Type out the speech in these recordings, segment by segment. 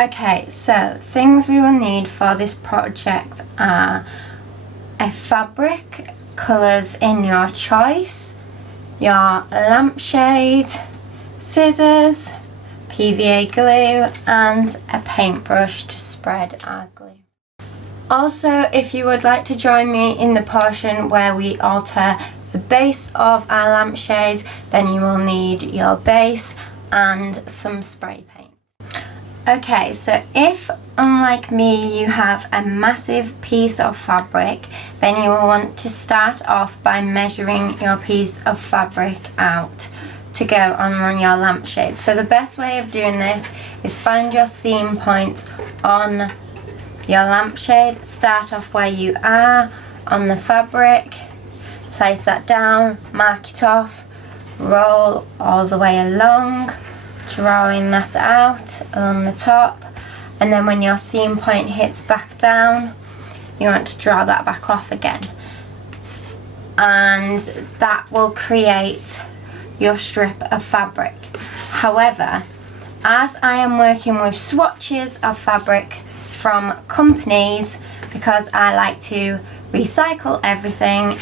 Okay, so things we will need for this project are a fabric, colours in your choice, your lampshade, scissors, PVA glue and a paintbrush to spread our glue. Also, if you would like to join me in the portion where we alter the base of our lampshade, then you will need your base and some spray paint. Okay, so if, unlike me, you have a massive piece of fabric, then you will want to start off by measuring your piece of fabric out to go on your lampshade. So the best way of doing this is find your seam point on your lampshade, start off where you are on the fabric, place that down, mark it off, roll all the way along, drawing that out along the top, and then when your seam point hits back down, you want to draw that back off again, and that will create your strip of fabric. However, as I am working with swatches of fabric from companies, because I like to recycle everything,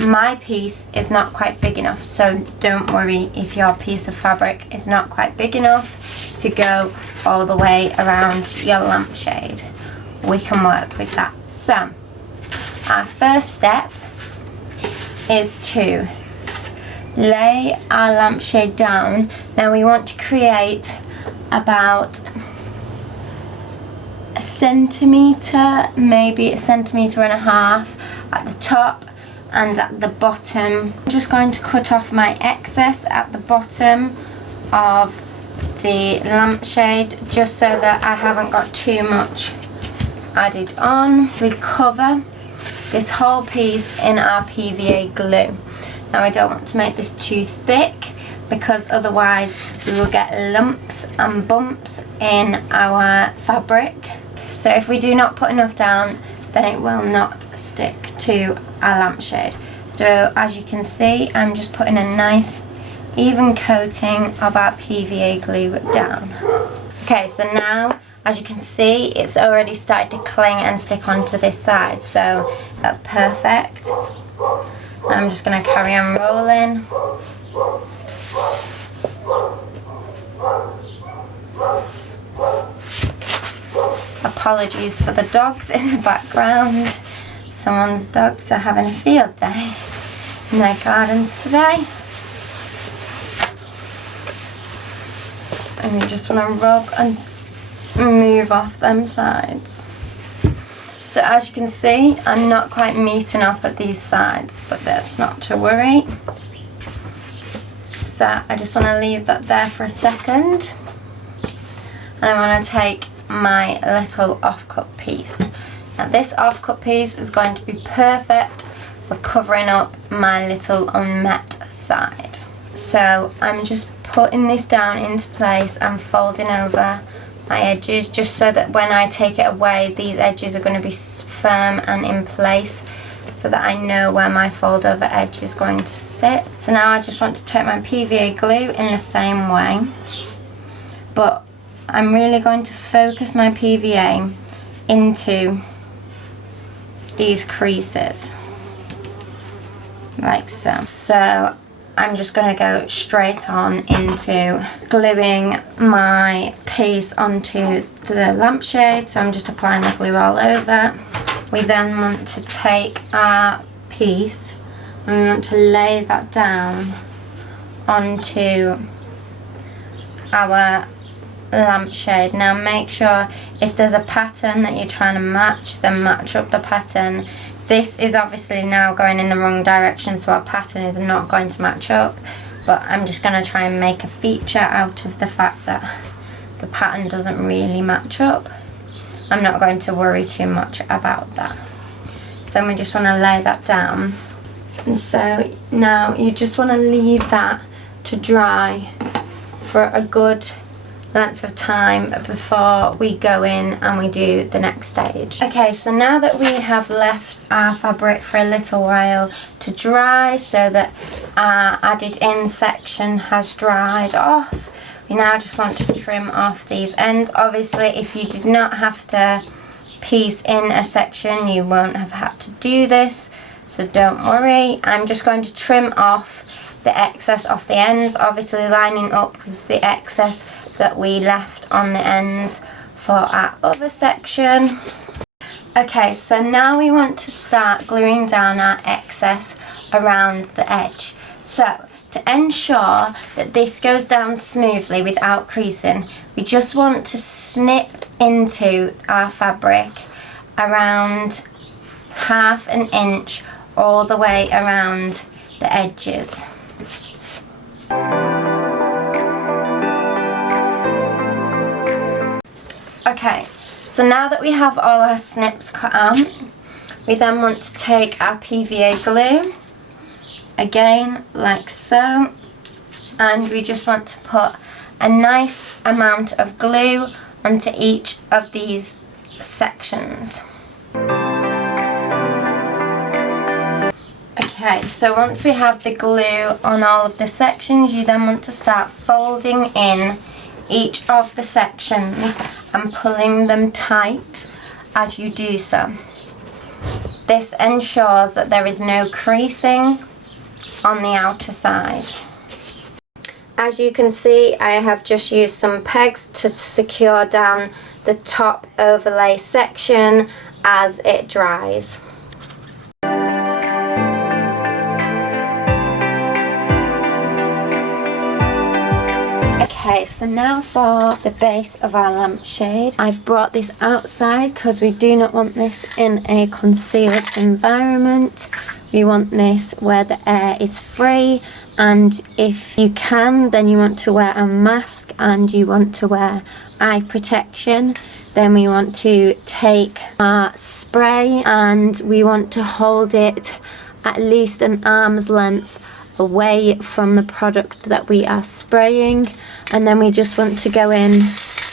my piece is not quite big enough, so don't worry if your piece of fabric is not quite big enough to go all the way around your lampshade. We can work with that. So our first step is to lay our lampshade down. Now we want to create about a centimetre, maybe a centimetre and a half at the top and at the bottom. I'm just going to cut off my excess at the bottom of the lampshade just so that I haven't got too much added on. We cover this whole piece in our PVA glue. Now I don't want to make this too thick because otherwise we will get lumps and bumps in our fabric. So if we do not put enough down, then it will not stick to our lampshade. So as you can see, I'm just putting a nice even coating of our PVA glue down. Okay, so now as you can see, it's already started to cling and stick onto this side, so that's perfect. I'm just going to carry on rolling. Apologies for the dogs in the background. Someone's dogs are having a field day in their gardens today. And you just want to rub and move off them sides. So as you can see, I'm not quite meeting up at these sides, but that's not to worry. So I just want to leave that there for a second. And I want to take my little off-cut piece. Now this off-cut piece is going to be perfect for covering up my little unmet side. So I'm just putting this down into place and folding over my edges just so that when I take it away, these edges are going to be firm and in place so that I know where my fold over edge is going to sit. So now I just want to take my PVA glue in the same way, but I'm really going to focus my PVA into these creases like so. So I'm just going to go straight on into gluing my piece onto the lampshade. So I'm just applying the glue all over. We then want to take our piece and we want to lay that down onto our lampshade. Now make sure if there's a pattern that you're trying to match, then match up the pattern. This is obviously now going in the wrong direction, so our pattern is not going to match up, but I'm just going to try and make a feature out of the fact that the pattern doesn't really match up. I'm not going to worry too much about that. So we just want to lay that down. And so now you just want to leave that to dry for a good length of time before we go in and we do the next stage. Okay, so now that we have left our fabric for a little while to dry so that our added in section has dried off, we You now just want to trim off these ends. Obviously, if you did not have to piece in a section, you won't have had to do this, so don't worry. I'm just going to trim off the excess off the ends, obviously lining up with the excess that we left on the ends for our other section. Okay, so now we want to start gluing down our excess around the edge. So to ensure that this goes down smoothly without creasing, we just want to snip into our fabric around 1/2 inch all the way around the edges. Okay, so now that we have all our snips cut out, we then want to take our PVA glue, again like so, and we just want to put a nice amount of glue onto each of these sections. Okay, so once we have the glue on all of the sections, you then want to start folding in each of the sections and pulling them tight as you do so. This ensures that there is no creasing on the outer side. As you can see, I have just used some pegs to secure down the top overlay section as it dries. Okay, so now for the base of our lampshade. I've brought this outside because we do not want this in a concealed environment. We want this where the air is free, and if you can, then you want to wear a mask and you want to wear eye protection. Then we want to take our spray and we want to hold it at least an arm's length away from the product that we are spraying, and then we just want to go in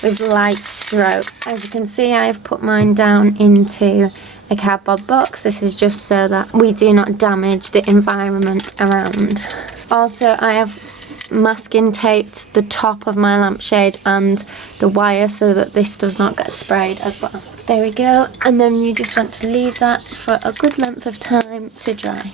with light stroke. As you can see, I have put mine down into a cardboard box. This is just so that we do not damage the environment around. Also, I have masking taped the top of my lampshade and the wire so that this does not get sprayed as well. There we go, and then you just want to leave that for a good length of time to dry.